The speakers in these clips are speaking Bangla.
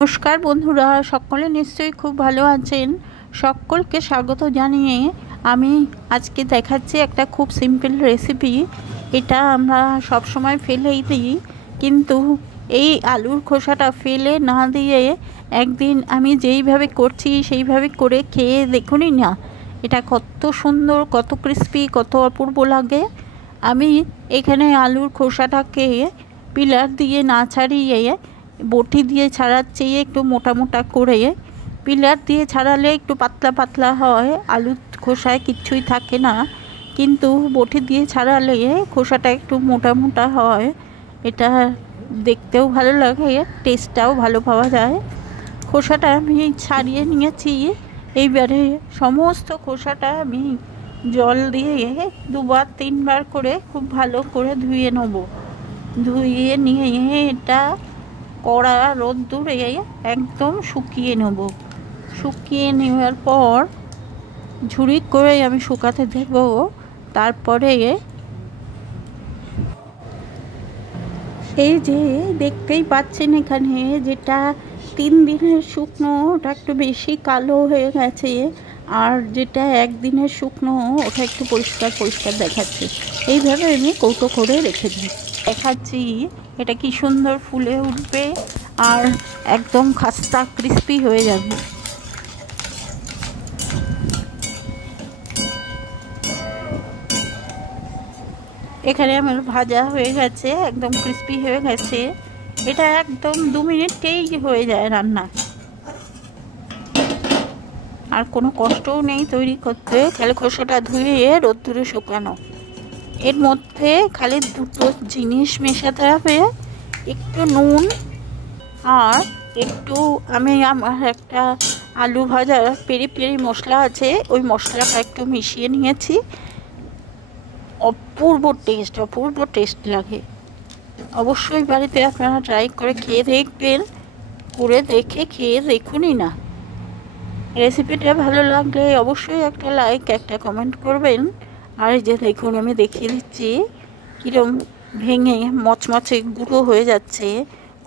নমস্কার বন্ধুরা, সকলে নিশ্চয়ই খুব ভালো আছেন। সকলকে স্বাগত জানিয়ে আমি আজকে দেখাচ্ছি একটা খুব সিম্পল রেসিপি। এটা আমরা সব সময় ফেলেই দিই, কিন্তু এই আলুর খোসাটা ফেলে না দিয়ে একদিন আমি যেইভাবে করছি সেইভাবে করে খেয়ে দেখুনই না, এটা কত সুন্দর, কত ক্রিস্পি, কত অপূর্ব লাগে। আমি এখানে আলুর খোসাটাকে পিলার দিয়ে না ছাড়িয়ে বটি দিয়ে ছাড়াচ্ছি একটু মোটা মোটা করে। পিলার দিয়ে ছাড়ালে একটু পাতলা পাতলা হয়, আলুর খোসায় কিচ্ছুই থাকে না, কিন্তু বটি দিয়ে ছাড়ালে খোসাটা একটু মোটা মোটা হয়। এটা দেখতেও ভালো লাগে, টেস্টটাও ভালো পাওয়া যায়। খোসাটা আমি ছাড়িয়ে নিয়েছি। এইবারে সমস্ত খোসাটা আমি জল দিয়ে দুবার তিনবার করে খুব ভালো করে ধুয়ে নেব। ধুয়ে নিয়ে এটা কড়া রোদ্দুরে একদম শুকিয়ে নেব। শুকিয়ে নেওয়ার পর ঝুড়ি করে আমি শুকাতে দেব। তারপরে এই যে দেখতেই পাচ্ছেন এখানে যেটা 3 দিনের শুকনো ওটা একটু বেশি কালো হয়ে গেছে, আর যেটা 1 দিনের শুকনো ওটা একটু পরিষ্কার পরিষ্কার দেখাচ্ছে। এইভাবে আমি কৌটো করে রেখে দিই। দেখাচ্ছি এটা কি সুন্দর ফুলে উঠবে আর একদম খাস্তা ক্রিস্পি হয়ে যাবে। এখানে আমার ভাজা হয়ে গেছে, একদম ক্রিস্পি হয়ে গেছে। এটা একদম 2 মিনিটেই হয়ে যায় রান্না, আর কোনো কষ্টও নেই তৈরি করতে। খালি খোসাটা ধুয়ে রোদ্দুরে শুকানো। এর মধ্যে খালি দুটো জিনিস মেশাতে হবে, একটু নুন আর একটু আমার একটা আলু ভাজার পেরি পেরি মশলা আছে, ওই মশলাটা একটু মিশিয়ে নিয়েছি। অপূর্ব টেস্ট লাগে। অবশ্যই বাড়িতে আপনারা ট্রাই করে খেয়ে দেখবেন, করে দেখে খেয়ে দেখুনই না। রেসিপিটা ভালো লাগলে অবশ্যই একটা লাইক, একটা কমেন্ট করবেন। আর এই যে দেখুন, আমি দেখিয়ে দিচ্ছি কীরকম ভেঙে মচমচে গুঁড়ো হয়ে যাচ্ছে,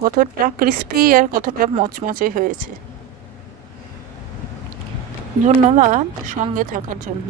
কতটা ক্রিস্পি আর কতটা মচমচে হয়েছে। ধন্যবাদ সঙ্গে থাকার জন্য।